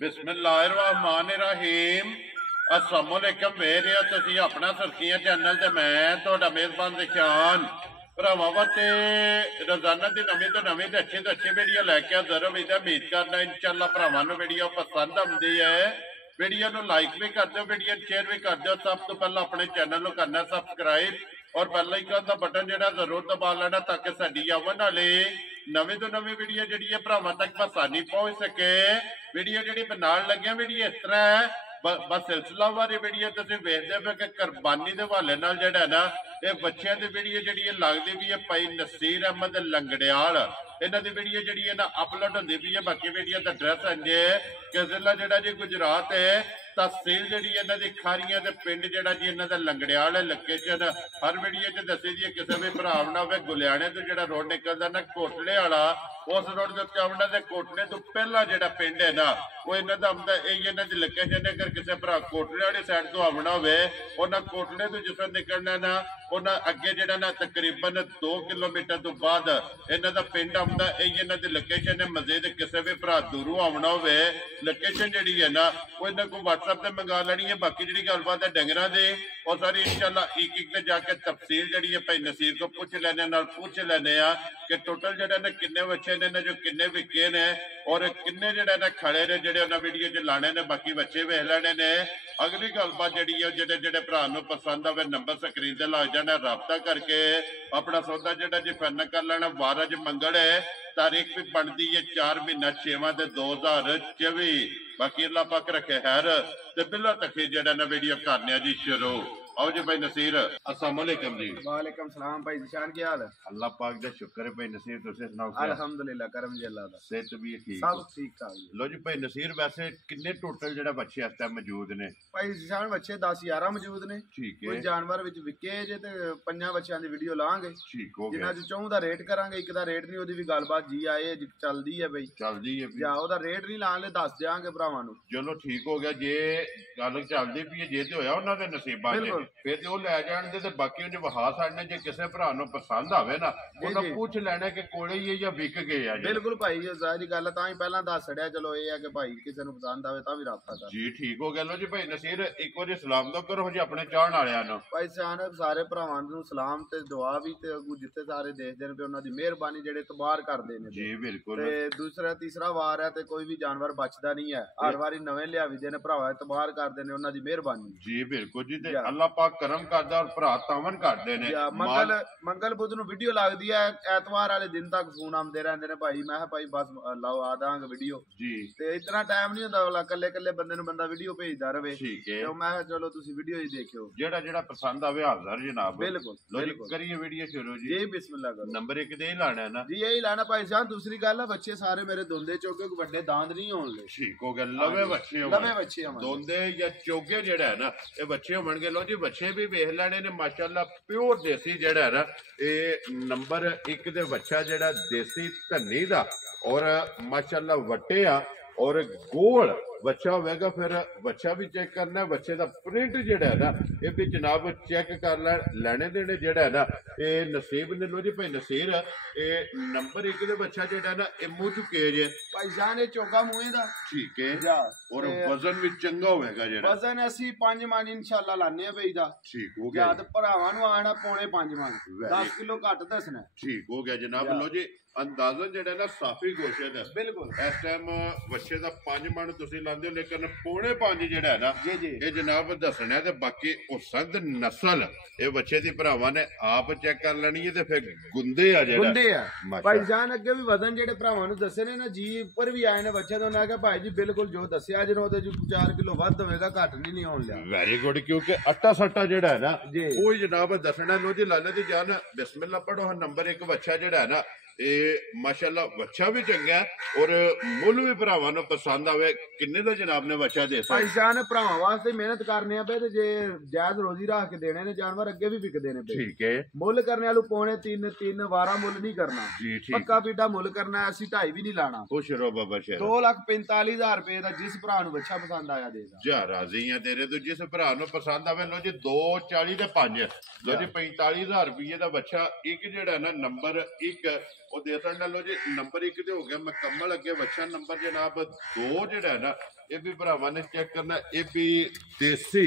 बिस्मिल्लाहिर्रहमानिर्रहीम अस्सलामुअलैकुम मेरे तुसी अपना सरकियां चैनल ते मैं तुहाडा मेज़बान दिशान भरावां वास्ते रोजाना की नवीं तो नवीं तो अच्छी वीडियो लैके हाज़र होई ते उम्मीद करना इंशाअल्लाह भरावां नूं वीडियो पसंद आउंदी है। वीडियो नूं लाइक भी कर दो, वीडियो शेयर भी कर दो। सब तो पहला अपने चैनल नूं करना सबसक्राइब और बेल आइकन का बटन जिहड़ा जरूर दबा लेना ताकि साडी आवन वाली नवीं तो नवीं वीडियो जिहड़ी है भरावां तक आसानी पहुंच सके। वीडियो जिहड़ी बनाउण लगे वीडियो इस तरह है बस सिलसिला वाली वीडियो तुसीं वेखदे पे कि कुर्बानी के हवाले नाल जिहड़ा है ना ये बच्चों की वीडियो जिहड़ी लगदी भी है भाई नसीर अहमद लंगड़ियाल इन्हां दी वीडियो जिहड़ी है ना अपलोड होंदी पई है। बाकी वीडियो का एड्रैस है जी कि जिला जिहड़ा जी गुजरात है तहसील जिहड़ी इन्हां दी खारियां ते पिंड जिहड़ा जी इन्हां दा लंगड़ियाल है। लोकेशन हर वीडियो च दसी दी किसी भी भरा ना होवे गुलियाणे तो जिहड़ा रोड निकलदा ना कोटले वाला उस रोड के उत्ते आउणा ते कोटले तो पहला जिहड़ा पिंड है ना वो इन्हां दा आउंदा यही इन्हां दी लोकेशन है। अगर किसी भरा कोटले वाली साइड तो आउणा होवे उन्हां कोटले तो जिसों निकलना ना उन्हां अगे जिहड़ा ना तकरीबन 2 किलोमीटर तो बाद इन्हां दा पिंड आउंदा यही इन्हां दी लोकेशन है। मजीद किसी भी भरा दूरों आउणा होवे लोकेशन जिहड़ी है ना वो इन्हां को WhatsApp ते मंगा लैनी है। बाकी जिहड़ी गलबात है डंगरां दे और सारी इंशाअल्लाह एक एक ते जाके तफसील जिहड़ी है भाई नसीर को पूछ लैने नाल पूछ लैने आ कि टोटल जिहड़ा ना किन्ने बच्चे ने जो किन्ने विके ने और किन्ने जिहड़ा ना खड़े ने जिहड़े उन्हां वीडियो च लाने ने। बाकी बच्चे वेख लेने ने। अगली गलबात जिहड़ी है जिहड़े जिहड़े भरा नूं पसंद आवे नंबर स्क्रीन ते लग जाना राबता करके अपना सौदा जिहड़ा जी फाइनल कर लेना। 12 च मंगल है तारीख भी बनती है 4 महीना 6वां 2024। बाकी अल्लाह पाक रखे खैर ते बिल्ला तक जिहड़ा ना वीडियो करने जी शुरू। आओ जी भाई नसीर अस्सलाम वालेकुम जी। वालेकुम सलाम भाई जिशान क्या हाल है? अल्लाह पाक दा शुक्र है भाई नसीर तुसीं सुनाओ? अल्हम्दुलिल्लाह करम जी अल्लाह दा। सेहत भी ठीक सब ठीक ठाक। लो जी भाई नसीर वैसे किन्ने टोटल जेड़ा बच्चे इस टाइम मौजूद ने? भाई जिशान बच्चे 10-11 मौजूद ने। ठीक है। कोई जानवर विच विके जे ते 5 बच्चों की वीडियो लांगे। ठीक हो गया। जिन्ना जो चाहूं दा रेट करांगे। एक दा रेट नहीं ओदी भी गलबात जी आए चलदी है भाई चलदी है या ओदा रेट नहीं लाण ले दस देंगे भरावां नूं। चलो ठीक हो गया। जे गल चलदी पई है जे ते होया उन्हां दे नसीबां च फिर ते ओ लै जाण दे ते बाकी उन्हें वहा छड्डने। जे किसी भरा नूं पसंद आवे ना ओदा पूछ लैना कि कोले ही है या विक गए आ। बिल्कुल भाई जाहिर गल तां ही पहला दस छड़िया। चलो ये है कि भाई किसी नूं पसंद आवे तां भी राबता कर जी। ठीक हो गया। लो जी भाई नसीर एक बार सलाम तो करो जी अपने चाहण वालियां नूं। भाई सियाने सारे भरावां नूं सलाम ते दुआ भी ते जिथे सारे देखदे ने उन्हां दी मेहरबानी जेड़े तबार करदे ने जी बिल्कुल। ते दूसरा तीसरा वार है ते कोई भी जानवर बचदा नहीं है। हर वारी नवे लियावी दे ने भरावा तबार करदे ने उन्हां दी मेहरबानी जी बिल्कुल जी। ते अल्लाह पाक करम करदा और भरा तावन करदे ने। मंगल बुध नूं वीडियो लगदी है ऐतवार वाले दिन तक फोन आंदे रहंदे ने भाई मैं भाई बस लाओ आ दांगे वीडियो जी। ते इतना टाइम नहीं हुंदा वाला कल्ले कल्ले बंदे नूं बंदा वीडियो भेजदा रहे। ठीक है। तो मैं चलो तुसी वीडियो ही देखियो जेड़ा जेड़ा पसंद आवे हाज़र जनाब। बिल्कुल। लो जी करिए वीडियो शुरू जी। जी बिस्मिल्लाह करो। नंबर 1 ते ही लाना है ना जी? यही लाना भाई जान। दूसरी गल है बच्चे सारे मेरे दोंदे चौके बड़े दांद नहीं होण ले। ठीक हो गया। लवे बच्चे दोंदे या चौके जेड़ा है ना ये बच्चे होणगे। लो जी बच्चे भी वेख लैणे ने माशाअल्लाह प्योर देसी जेड़ा है ना ये नंबर 1 दे बच्चा जेड़ा देसी धन्नी दा और माशाअल्लाह वट्टे आ और गोल बच्चा होगा। फिर बच्चा भी चेक करना है। बच्चे का प्रिंट जेड़ा है ना ये भी जनाब चेक कर लैने देने जेड़ा है ना ये नसीब ने। लो जी भाई नसीर ये नंबर 1 दे बच्चा जेड़ा है ना ये मुंह चुके जे भाई जान ये चौका मुंह दा। ठीक है। और वजन भी चंगा होगा जेड़ा वजन असी 5 मन इंशाअल्लाह लाने भाई दा। ठीक हो गया। ते भरावां नूं आना पौने 5 मन 10 किलो घट दसना। ठीक हो गया जनाब। लो जी अंदाजन जेड़ा ना साफी गोशत है बिल्कुल। इस टाइम बच्चे का 5 मन तुसीं लांदे हो लेकिन पौने 5 जेड़ा है ना ये जनाब दसना है। बाकी उसद नस्ल ये बच्चे दी भरावां ने आप चेक कर लेनी है। ते फिर गुंदे आ जेड़ा गुंदे आ भाई जान। अगे भी वजन जेड़े भरावां नूं दसे ने ना जी ऊपर भी आए ने बच्चे तो उन्हें कहा भाई जी बिल्कुल जो दसिया जे ओदे 4 किलो वध होवेगा घट नहीं होण लिया। Very good. क्योंकि आटा सट्टा जेड़ा है ना वो जनाब दसना। लो जी लाले दी जान बिस्मिल्लाह पढ़ो। नंबर 1 बच्चा जेड़ा है ना ये माशाअल्लाह बच्चा भी चंगा है और मुल भी भरावां नूं पसंद आवे। किन्ने दा जनाब ने बच्चा दे भाई जान भरावां वास्ते मेहनत करने पे ते जे जायज रोजी रख के देने ने जानवर अगे भी विकदे ने। ठीक है। मुल करने वालू पौने 3 वारा मुल नहीं करना जी। ठीक। पक्का पीटा मुल करना है। 2.5 भी नहीं लाना। खुश रहो बाबा शेर। 2,45,000 रुपए दा जिस भरा नूं बच्चा पसंद आया देगा जा राजी है तेरे तो। जिस भरा नूं पसंद आवे लो जी 2,40 ते 5 लो जी 45,000 रुपये दा बच्चा एक जेड़ा ना नंबर 1 ਉਹ ਦੇ ਸਕਦਾ। ਲੋ ਜੀ ਨੰਬਰ 1 ਤੇ ਹੋ ਗਿਆ ਮੁਕੰਮਲ। ਅੱਗੇ ਵੱਛਾ ਨੰਬਰ ਜਨਾਬ 2 ਜਿਹੜਾ ਹੈ ਨਾ ਇਹ ਵੀ ਭਰਾਵਾਂ ਨੇ ਚੈੱਕ ਕਰਨਾ। ਇਹ ਵੀ ਦੇਸੀ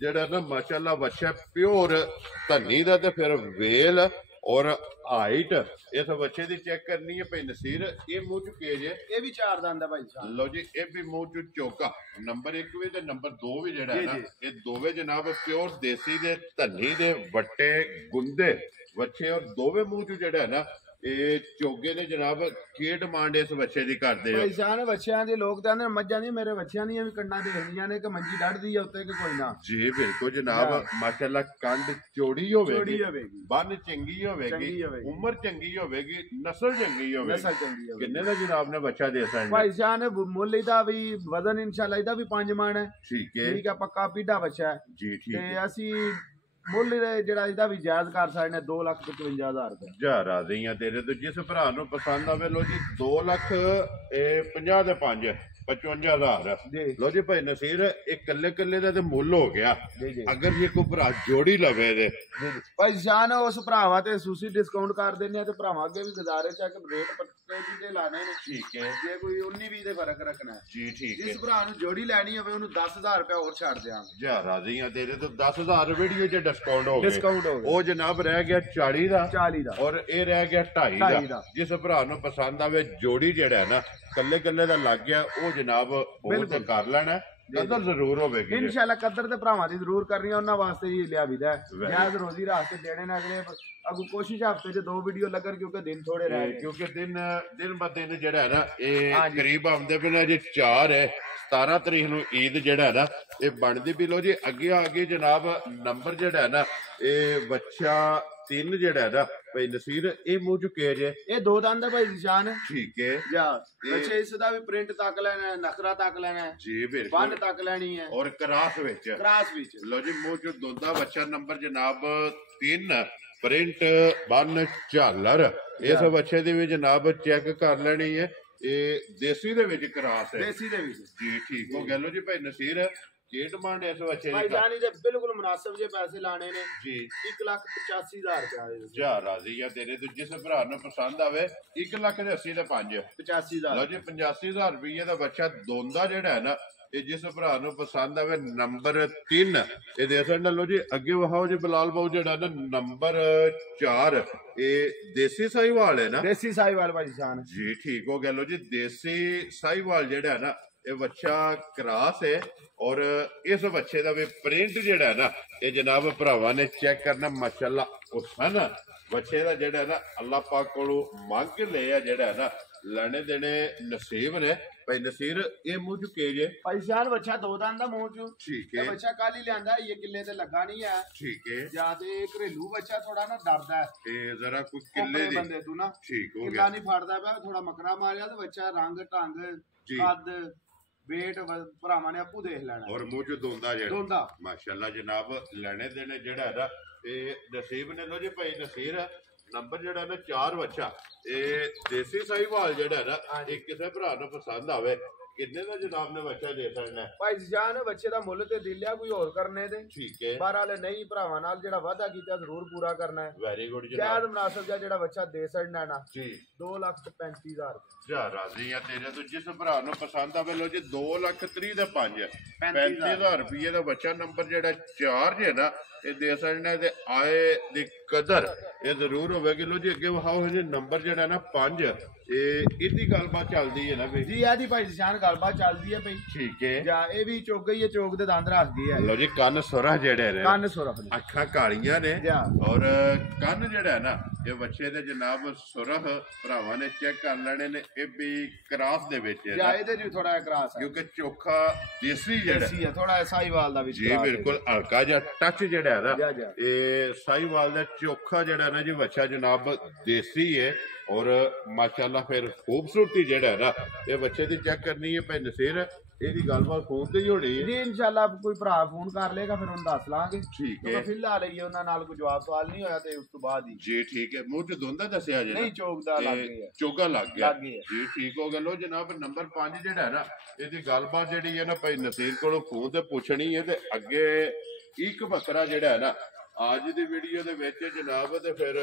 ਜਿਹੜਾ ਨਾ ਮਾਸ਼ਾਅੱਲਾ ਵੱਛਾ ਪਿਓਰ ਧੰਨੀ ਦਾ ਤੇ ਫਿਰ ਵੇਲ ਔਰ ਹਾਈਟ ਇਸ ਬੱਚੇ ਦੀ ਚੈੱਕ ਕਰਨੀ ਹੈ ਭਾਈ ਨਸੀਰ। ਇਹ ਮੂੰਹ ਚ ਕੇਜ ਹੈ, ਇਹ ਵੀ 4 ਦੰਦ ਹੈ ਭਾਈ ਸਾਹਿਬ। ਲਓ ਜੀ ਇਹ ਵੀ ਮੂੰਹ ਚ ਚੋਕਾ ਨੰਬਰ 1 ਵੀ ਤੇ ਨੰਬਰ 2 ਵੀ ਜਿਹੜਾ ਹੈ ਨਾ ਇਹ ਦੋਵੇਂ ਜਨਾਬ ਪਿਓਰ ਦੇਸੀ ਦੇ ਧੰਨੀ ਦੇ ਵੱਟੇ ਗੁੰਦੇ ਬੱਚੇ ਔਰ ਦੋਵੇਂ ਮੂੰਹ ਚ ਜਿਹੜਾ ਹੈ ਨਾ ਇਹ ਚੋਗੇ ਨੇ ਜਨਾਬ। ਕੀ ਡਿਮਾਂਡ ਇਸ ਬੱਚੇ ਦੀ ਕਰਦੇ ਹੋ ਭਾਈ ਸਾਹਿਬ? ਬੱਚਿਆਂ ਦੇ ਲੋਕ ਕਹਿੰਦੇ ਮੱਝਾਂ ਨਹੀਂ, ਮੇਰੇ ਬੱਚਿਆਂ ਦੀਆਂ ਵੀ ਕੰਡਾਂ ਦੇਖਦੀਆਂ ਨੇ ਕਿ ਮੰਜੀ ਡੜਦੀ ਆ ਉੱਤੇ ਕਿ ਕੋਈ ਨਾ। ਜੀ ਬਿਲਕੁਲ ਜਨਾਬ ਮਾਸ਼ਾਅੱਲਾ ਕੰਡ ਚੋੜੀ ਹੋਵੇਗੀ, ਬੰਨ ਚੰਗੀ ਹੋਵੇਗੀ, ਉਮਰ ਚੰਗੀ ਹੋਵੇਗੀ, ਨਸਲ ਚੰਗੀ ਹੋਵੇਗੀ। ਕਿੰਨੇ ਦਾ ਜਨਾਬ ਨੇ ਬੱਚਾ ਦੇ ਸਕਦਾ ਭਾਈ ਸਾਹਿਬ ਨੇ? ਮੁੱਲ ਇਹਦਾ ਵੀ ਵਜ਼ਨ ਇਨਸ਼ਾਅੱਲਾ ਇਹਦਾ ਵੀ 5 ਮਣ ਹੈ। ਠੀਕ ਹੈ ਪੱਕਾ ਪੀਢਾ ਬੱਚਾ ਹੈ ਜੀ। ਠੀਕ ਹੈ ਅਸੀਂ ਮੁੱਲ ਜਿਹੜਾ ਇਹਦਾ ਵੀ ਜਾਇਜ਼ ਕਰ ਸਕਦੇ 2,55,000 ਰੁਪਏ। ਜਾ ਰਾਜ਼ੀ ਆ ਤੇਰੇ ਤੋਂ। ਜਿਸ ਭਰਾ ਨੂੰ ਪਸੰਦ ਆਵੇ ਲੋ ਜੀ 2,50,000 ਦੇ 5 55,000। ਲੋ ਜੀ ਭਾਈ ਨਸੀਰ ਇਹ ਕੱਲੇ ਦਾ ਤੇ ਮੁੱਲ ਹੋ ਗਿਆ। ਅਗਰ ਜੇ ਕੋਈ ਭਰਾ ਜੋੜੀ ਲਵੇ ਤੇ ਭਾਈ ਜਾਨ ਉਸ ਭਰਾਵਾਂ ਤੇ ਸੂਸੀ ਡਿਸਕਾਊਂਟ ਕਰ ਦਿੰਦੇ ਆ ਤੇ ਭਰਾਵਾਂ ਅੱਗੇ ਵੀ ਗੁਜ਼ਾਰਿਸ਼ ਹੈ ਕਿ ਰੇਟ ਪੱਕੇ ਜਿਹੇ ਲਾਣੇ ਨੇ। ਠੀਕ ਹੈ ਜੇ ਕੋਈ 19-20 ਦੇ ਫਰਕ ਰੱਖਣਾ ਜੀ। ਠੀਕ ਹੈ ਜਿਸ ਭਰਾ ਨੂੰ ਜੋੜੀ ਲੈਣੀ ਹੋਵੇ ਉਹਨੂੰ 10,000 ਰੁਪਏ ਹੋਰ ਛੱਡ ਦਿਆਂਗੇ। ਜਾ ਰਾਜ਼ੀ ਆ ਤੇਰੇ ਤੋਂ। 10,000 ਵੀਡੀਓ ਚ ਡਿਸਕਾਊਂਟ ਹੋ ਗਿਆ। ਉਹ ਜਨਾਬ ਰਹਿ ਗਿਆ 40 ਦਾ ਔਰ ਇਹ ਰਹਿ ਗਿਆ 2.5 ਦਾ। ਜਿਸ ਭਰਾ ਨੂੰ ਪਸੰਦ ਆਵੇ ਜੋੜੀ ਜਿਹੜਾ ਨਾ ਕੱਲੇ ਦਾ ਲੱਗ ਗਿਆ ਉਹ ਜਨਾਬ ਉਹ ਤੇ ਕਰ ਲੈਣਾ। ਕਦਰ ਜ਼ਰੂਰ ਹੋਵੇਗੀ ਇਨਸ਼ਾਅੱਲਾ। ਕਦਰ ਤੇ ਭਰਾਵਾਂ ਦੀ ਜ਼ਰੂਰ ਕਰਨੀ ਹੈ, ਉਹਨਾਂ ਵਾਸਤੇ ਹੀ ਲਿਆ ਵੀ ਦਾ ਜਾਇਜ਼ ਰੋਜ਼ੀ ਰਾਸਤੇ ਦੇਣੇ ਨੇ। ਅਗਲੇ ਅੱਗੋਂ ਕੋਸ਼ਿਸ਼ ਹਫਤੇ 'ਚ 2 ਵੀਡੀਓ ਲੱਗਣ ਕਿਉਂਕਿ ਦਿਨ ਥੋੜੇ ਰਹਿ ਗਏ। ਕਿਉਂਕਿ ਦਿਨ ਬ ਦਿਨ ਜਿਹੜਾ ਹੈ ਨਾ ਇਹ ਕਰੀਬ ਆਉਂਦੇ ਪਏ ਨੇ। ਜੇ 4 ਹੈ 17 ਤਰੀਕ ਨੂੰ ਈਦ ਜਿਹੜਾ ਹੈ ਨਾ ਇਹ ਬਣਦੀ ਵੀ। ਲੋ ਜੀ ਅੱਗੇ ਜਨਾਬ ਨੰਬਰ ਜਿਹੜਾ ਹੈ ਨਾ ਇਹ ਬੱਚਾ 3 ਜਿਹੜਾ ਹੈ ਨਾ ਭਾਈ ਨਸੀਰ ਇਹ ਮੂੰਹ ਚੁੱਕੇ ਜੇ। ਇਹ 2 ਦੰਦ ਹੈ ਭਾਈ ਨਿਸ਼ਾਨ। ਠੀਕ ਹੈ ਜਾ ਬੱਚੇ ਇਸ ਦਾ ਵੀ ਪ੍ਰਿੰਟ ਤੱਕ ਲੈਣਾ ਹੈ, ਨਖਰਾ ਤੱਕ ਲੈਣਾ ਹੈ ਜੀ, ਬਿਲਕੁਲ ਬੰਨ ਤੱਕ ਲੈਣੀ ਹੈ ਔਰ ਕਰਾਸ ਵਿੱਚ ਲੋ ਜੀ ਮੂੰਹ ਚ ਦੋਂਦਾ ਬੱਚਾ ਨੰਬਰ ਜਨਾਬ 3 ਪ੍ਰਿੰਟ ਬੰਨ ਝਾਲਰ ਇਸ ਬੱਚੇ ਦੀ ਵੀ ਜਨਾਬ ਚੈੱਕ ਕਰ ਲੈਣੀ ਹੈ। ਇਹ ਦੇਸੀ ਦੇ ਵਿੱਚ ਕਰਾਸ ਹੈ, ਦੇਸੀ ਦੇ ਵਿੱਚ ਜੀ। ਠੀਕ ਹੋ ਗਿਆ। ਲੋ ਜੀ ਭਾਈ ਨਸੀਰ ਕੀ ਡਿਮਾਂਡ ਇਸ ਬੱਚੇ ਦੀ? ਭਾਈ ਜਾਨੀ ਦੇ ਬਿਲਕੁਲ ਮੁਨਾਸਿਬ ਜੇ ਪੈਸੇ ਲਾਣੇ ਨੇ ਜੀ। 1,85,000 ਰੁਪਏ ਜਾ ਰਾਜ਼ੀ ਆ ਤੇਰੇ ਤੋਂ। ਜਿਸ ਭਰਾ ਨੂੰ ਪਸੰਦ ਆਵੇ 1,80,000 ਦੇ 5 85,000। ਲੋ ਜੀ 85,000 ਰੁਪਏ ਦਾ ਬੱਚਾ ਦੋਂਦਾ ਜਿਹੜਾ ਹੈ ਨਾ ਇਹ ਜਿਸ ਭਰਾ ਨੂੰ ਪਸੰਦ ਆਵੇ ਨੰਬਰ 3 ਇਹ ਦੇ ਸਕਦਾ। ਲੋ ਜੀ ਅੱਗੇ ਵਹਾਓ ਜੀ ਬਲਾਲ ਬਾਊ ਜਿਹੜਾ ਨਾ ਨੰਬਰ 4 ਇਹ ਦੇਸੀ ਸਾਹੀਵਾਲ ਹੈ ਨਾ। ਦੇਸੀ ਸਾਹੀਵਾਲ ਭਾਈ ਜਾਨ ਜੀ। ਠੀਕ ਹੋ ਗਿਆ। ਲੋ ਜੀ ਦੇਸੀ ਸਾਹੀਵਾਲ ਜਿਹੜਾ ਹੈ ਨਾ ਇਹ ਬੱਚਾ ਕਰਾਸ ਹੈ ਔਰ ਇਸ ਬੱਚੇ ਦਾ ਵੀ ਪ੍ਰਿੰਟ ਜਿਹੜਾ ਹੈ ਨਾ ਇਹ ਜਨਾਬ ਭਰਾਵਾਂ ਨੇ ਚੈੱਕ ਕਰਨਾ। ਮਾਸ਼ਾਅੱਲਾ ਹੁਸਨ ਬੱਚੇ ਦਾ ਜਿਹੜਾ ਨਾ ਅੱਲਾਹ ਪਾਕ ਕੋਲੋਂ ਮੰਗ ਲਿਆ ਜਿਹੜਾ ਹੈ ਨਾ ਲੈਣੇ ਦੇਣੇ ਨਸੀਬ ਨੇ। ਭਾਈ ਨਸੀਰ ਇਹ ਮੂੰਹ ਚ ਕੇ ਜੇ ਭਾਈ ਸਾਹਿਬ ਬੱਚਾ 2 ਦੰਦ ਦਾ ਮੂੰਹ ਚ। ਠੀਕ ਹੈ ਬੱਚਾ ਕੱਲ ਹੀ ਲਿਆਂਦਾ ਇਹ ਕਿੱਲੇ ਤੇ ਲੱਗਾ ਨਹੀਂ ਹੈ। ਠੀਕ ਹੈ ਜਾਂ ਤੇ ਘਰੇਲੂ ਬੱਚਾ ਥੋੜਾ ਨਾ ਡਰਦਾ ਹੈ ਤੇ ਜ਼ਰਾ ਕੁਝ ਕਿੱਲੇ ਦੀ ਬੰਦੇ ਤੂੰ ਨਾ ਠੀਕ ਹੋ ਗਿਆ ਨਹੀਂ ਫੜਦਾ ਪਿਆ ਥੋੜਾ ਮਕਰਾ ਮਾਰਿਆ ਤੇ ਬੱਚਾ ਰੰਗ ਢੰਗ ਕੱਦ ਵੇਟ ਭਰਾਵਾਂ ਨੇ ਆਪੂ ਦੇਖ ਲੈਣਾ ਔਰ ਮੂੰਹ ਚ ਦੋਂਦਾ ਜਿਹੜਾ ਮਾਸ਼ਾਅੱਲਾ ਜਨਾਬ ਲੈਣੇ ਦੇਣੇ ਜਿਹੜਾ ਇਹਦਾ ਇਹ ਨਸੀਬ ਨੇ। ਲੋ ਜੀ ਭਾਈ ਨਸੀਰ ਨੰਬਰ ਜਿਹੜਾ ਨਾ 4 ਬੱਚਾ ਇਹ ਦੇਸੀ ਸਾਹੀਵਾਲ ਜਿਹੜਾ ਨਾ ਇਹ ਕਿਸੇ ਭਰਾ ਨੂੰ ਪਸੰਦ ਆਵੇ ਕਿੰਨੇ ਦਾ ਜਨਾਬ ਨੇ ਬੱਚਾ ਦੇ ਸਕਣਾ ਭਾਈ ਜਾਨ? ਬੱਚੇ ਦਾ ਮੁੱਲ ਤੇ ਦਿਲਿਆ ਕੋਈ ਹੋਰ ਕਰਨੇ ਤੇ ਠੀਕ ਹੈ ਬਾਹਰ ਵਾਲੇ ਨਹੀਂ ਭਰਾਵਾਂ ਨਾਲ ਜਿਹੜਾ ਵਾਅਦਾ ਕੀਤਾ ਜ਼ਰੂਰ ਪੂਰਾ ਕਰਨਾ ਹੈ। ਵੈਰੀ ਗੁੱਡ ਜਨਾਬ। ਜਾਇਜ਼ ਮੁਨਾਸਬ ਦਾ ਜਿਹੜਾ ਬੱਚਾ ਦੇ ਸਕਣਾ ਨਾ ਜੀ 2,35,000 ਜਾ ਰਾਜ਼ੀ ਆ ਤੇਰੇ ਤੋਂ। ਜਿਸ ਭਰਾ ਨੂੰ ਪਸੰਦ ਆਵੇ ਲੋ ਜੀ 2,30,000 ਦੇ 5 35,000 ਰੁਪਏ ਦਾ ਬੱਚਾ ਨੰਬਰ ਜਿਹੜਾ 4 ਜੇ ਨਾ ਇਹ ਦੇ ਸਕਣਾ ਤੇ ਆਏ ਦੀ ਕਦਰ ਇਹ ਜ਼ਰੂਰ ਹੋਵੇਗੀ। ਲੋ ਜੀ ਅੱਗੇ ਵਹਾਓ ਜੀ ਨੰਬਰ ਜਿਹੜਾ ਨਾ 5 ਇਹਦੀ ਗੱਲਬਾਤ ਚੱਲਦੀ ਹੈ ਨਾ ਬਈ ਜੀ। ਇਹਦੀ ਭਾਈ ਨਿਸ਼ਾਨ ਗੱਲਬਾਤ ਚੱਲਦੀ ਹੈ ਬਈ। ਠੀਕ ਹੈ ਜਾਂ ਇਹ ਵੀ ਚੁੱਕ ਗਈ ਹੈ, ਚੋਕ ਦੇ ਦੰਦ ਰੱਖਦੀ ਹੈ। ਲੋ ਜੀ ਕੰਨ ਸੁਰਖ ਜਿਹੜੇ ਨੇ ਕੰਨ ਸੁਰਖ ਅੱਖਾਂ ਕਾਲੀਆਂ ਨੇ ਔਰ ਕੰਨ ਜਿਹੜਾ ਨਾ ਇਹ ਬੱਚੇ ਦੇ ਜਨਾਬ ਸੁਰਖ ਭਰਾਵਾਂ ਨੇ ਚੈੱਕ ਕਰ ਲੈਣੇ ਨੇ। ਇਹ ਵੀ ਕਰਾਸ ਦੇ ਵਿੱਚ ਹੈ ਜਾਂ ਇਹਦੇ ਚ ਥੋੜਾ ਜਿਹਾ ਕਰਾਸ ਹੈ ਕਿਉਂਕਿ ਚੋਖਾ ਦੇਸੀ ਜਿਹੜਾ ਥੋੜਾ ਸਾਹੀਵਾਲ ਦਾ ਵੀ ਜੀ ਬਿਲਕੁਲ ਹਲਕਾ ਜਿਹਾ ਟੱਚ ਜਿਹੜਾ ਨਾ ਇਹ ਸਾਹੀਵਾਲ ਦਾ ਚੋਖਾ ਜਿਹੜਾ ਨਾ ਜੀ ਬੱਚਾ ਜਨਾਬ ਦੇਸੀ ਹੈ ਔਰ ਮਾਸ਼ਾਅੱਲਾ ਫਿਰ ਖੂਬਸੂਰਤੀ ਜਿਹੜਾ ਨਾ ਇਹ ਬੱਚੇ ਦੀ ਚੈੱਕ ਕਰਨੀ ਹੈ ਭਾਈ ਨਸੀਰ। ਇਹਦੀ ਗੱਲਬਾਤ ਫੋਨ ਤੇ ਹੀ ਹੋਣੀ ਹੈ ਜੀ ਇਨਸ਼ਾਅੱਲਾ। ਕੋਈ ਭਰਾ ਫੋਨ ਕਰ ਲੇਗਾ ਫਿਰ ਉਹਨੂੰ ਦੱਸ ਲਾਂਗੇ। ਠੀਕ ਹੈ ਫਿਲਹਾਲ ਲਈਏ ਉਹਨਾਂ ਨਾਲ ਕੋਈ ਜਵਾਬ ਸਵਾਲ ਨਹੀਂ ਹੋਇਆ ਤੇ ਉਸ ਤੋਂ ਬਾਅਦ ਹੀ ਜੀ। ਠੀਕ ਹੈ ਮੂੰਹ ਚ ਦੋਂਦਾ ਦੱਸਿਆ ਜੇ ਨਹੀਂ ਚੋਕਦਾ ਲੱਗ ਗਿਆ ਚੋਗਾ ਲੱਗ ਗਿਆ ਜੀ। ਠੀਕ ਹੋ ਗਿਆ। ਲੋ ਜਨਾਬ ਨੰਬਰ 5 ਜਿਹੜਾ ਹੈ ਨਾ ਇਹਦੀ ਗੱਲਬਾਤ ਜਿਹੜੀ ਹੈ ਨਾ ਭਾਈ ਨਸੀਰ ਕੋਲੋਂ ਫੋਨ ਤੇ ਪੁੱਛਣੀ ਹੈ ਤੇ ਅੱਗੇ ਇੱਕ ਬੱਕਰਾ ਜਿਹੜਾ ਹੈ ਨਾ ਅੱਜ ਦੀ ਵੀਡੀਓ ਦੇ ਵਿੱਚ ਜਨਾਬ ਤੇ ਫਿਰ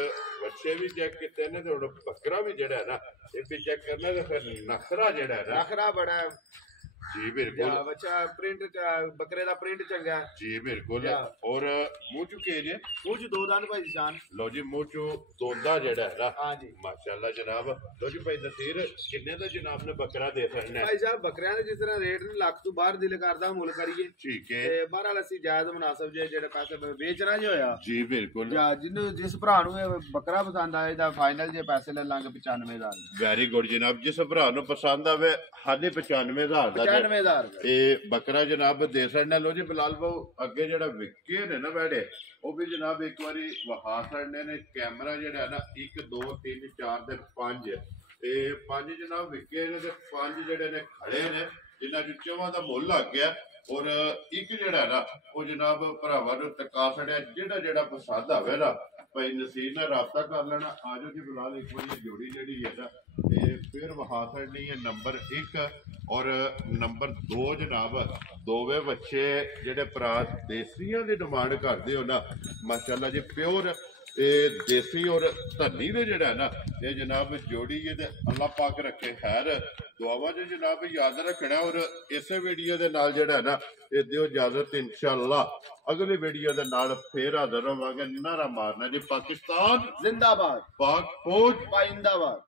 ਬੱਚੇ ਵੀ ਚੈੱਕ ਕੀਤੇ ਨੇ ਤੇ ਹੁਣ ਬੱਕਰਾ ਵੀ ਜਿਹੜਾ ਨਾ ਇਹ ਵੀ ਚੈੱਕ ਕਰਨਾ ਤੇ ਫਿਰ ਨਖਰਾ ਜਿਹੜਾ ਨਾ ਨਖਰਾ ਬੜਾ ਜੀ ਬਿਲकुल ਬੱਚਾ ਪ੍ਰਿੰਟ ਬੱਕਰੇ ਦਾ ਪ੍ਰਿੰਟ ਚੰਗਾ ਜੀ ਬਿਲकुल ਔਰ ਮੂੰਹ ਚੁੱਕੇ ਜੇ ਮੂੰਹ ਚ ਦੋ ਦੰਦ ਭਾਈ ਜਾਨ ਲੋ ਜੀ ਮੂੰਹ ਚੋਂ ਦੋਂਦਾ ਜਿਹੜਾ ਹੈ ਨਾ ਹਾਂ ਜੀ ਮਾਸ਼ਾਅੱਲਾ ਜਨਾਬ ਲੋ ਜੀ ਭਾਈ ਨਸੀਰ ਕਿੰਨੇ ਦਾ ਜਨਾਬ ਨੇ ਬੱਕਰਾ ਦੇ ਸਕਣਾ ਭਾਈ ਸਾਹਿਬ ਬੱਕਰਿਆਂ ਦੇ ਜਿਸ ਤਰ੍ਹਾਂ ਰੇਟ ਨੇ ਲੱਖ ਤੋਂ ਬਾਹਰ ਦਿਲ ਕਰਦਾ ਮੁੱਲ ਕਰੀਏ ਠੀਕ ਹੈ ਤੇ ਬਾਹਰ ਅਸੀਂ ਜਾਇਜ਼ ਮੁਨਾਸਬ ਜੇ ਜਿਹੜੇ ਪੈਸੇ ਵੇਚਣਾ ਜੇ ਹੋਇਆ ਜੀ ਬਿਲकुल ਜਾਂ ਜਿਹਨੂੰ ਜਿਸ ਭਰਾ ਨੂੰ ਇਹ ਬੱਕਰਾ ਪਸੰਦ ਆਏ ਦਾ ਫਾਈਨਲ ਜੇ ਪੈਸੇ ਲੈ ਲਾਂਗੇ 95000 ਵੈਰੀ ਗੁੱਡ ਜਨਾਬ ਜਿਸ ਭਰਾ ਨੂੰ ਪਸੰਦ ਆਵੇ ਹਾਲੇ 95000 ਦਾ 95000 ਇਹ ਬੱਕਰਾ ਜਨਾਬ ਦੇ ਸਕਣਾ ਲੋ ਜੀ ਬਿਲਾਲ ਬਾਊ ਅੱਗੇ ਜਿਹੜਾ ਵਿਕੇ ਨੇ ਨਾ ਬੈੜੇ ਉਹ ਵੀ ਜਨਾਬ ਇੱਕ ਵਾਰੀ ਵਹਾ ਸਕਦੇ ਨੇ ਕੈਮਰਾ ਜਿਹੜਾ ਨਾ 1 2 3 4 ਤੇ 5 ਤੇ 5 ਜਨਾਬ ਵਿਕੇ ਨੇ ਤੇ 5 ਜਿਹੜੇ ਨੇ ਖੜੇ ਨੇ ਜਿਨ੍ਹਾਂ ਚ ਚੋਵਾਂ ਦਾ ਮੁੱਲ ਲੱਗ ਗਿਆ ਔਰ ਇੱਕ ਜਿਹੜਾ ਨਾ ਉਹ ਜਨਾਬ ਭਰਾਵਾਂ ਨੂੰ ਟਕਾ ਛੜਿਆ ਜਿਹੜਾ ਪਸੰਦ ਆਵੇ ਨਾ ਭਾਈ ਨਸੀਰ ਨਾਲ ਰਾਬਤਾ ਕਰ ਲੈਣਾ ਆਜੋ ਜੀ ਬਿਲਾਲ ਇੱਕ ਵਾਰੀ ਜੋੜੀ ਜਿਹੜੀ ਹੈ ਨਾ ਤੇ ਫਿਰ ਵਹਾ ਛੜਨੀ ਹੈ ਨੰਬਰ 1 ਔਰ ਨੰਬਰ 2 ਜਨਾਬ ਦੋਵੇਂ ਬੱਚੇ ਜਿਹੜੇ ਭਰਾ ਦੇਸੀਆਂ ਦੀ ਡਿਮਾਂਡ ਕਰਦੇ ਹੋ ਨਾ ਮਾਸ਼ਾਅੱਲਾ ਜੀ ਪਿਓਰ ਤੇ ਦੇਸੀ ਔਰ ਧੰਨੀ ਦੇ ਜਿਹੜਾ ਨਾ ਇਹ ਜਨਾਬ ਜੋੜੀ ਇਹਦੇ ਅੱਲਾਹ ਪਾਕ ਰੱਖੇ ਖੈਰ ਦੁਆਵਾਂ ਚ ਜਨਾਬ ਯਾਦ ਰੱਖਣਾ ਔਰ ਇਸੇ ਵੀਡੀਓ ਦੇ ਨਾਲ ਜਿਹੜਾ ਨਾ ਇਹ ਦਿਓ ਇਜਾਜ਼ਤ ਇਨਸ਼ਾਅੱਲਾ ਅਗਲੀ ਵੀਡੀਓ ਦੇ ਨਾਲ ਫੇਰ ਹਾਜ਼ਰ ਹੋਵਾਂਗੇ ਨਾਰਾ ਮਾਰਨਾ ਜੀ ਪਾਕਿਸਤਾਨ ਜ਼ਿੰਦਾਬਾਦ ਪਾਕ ਫੌਜ ਪਾਇੰਦਾਬਾਦ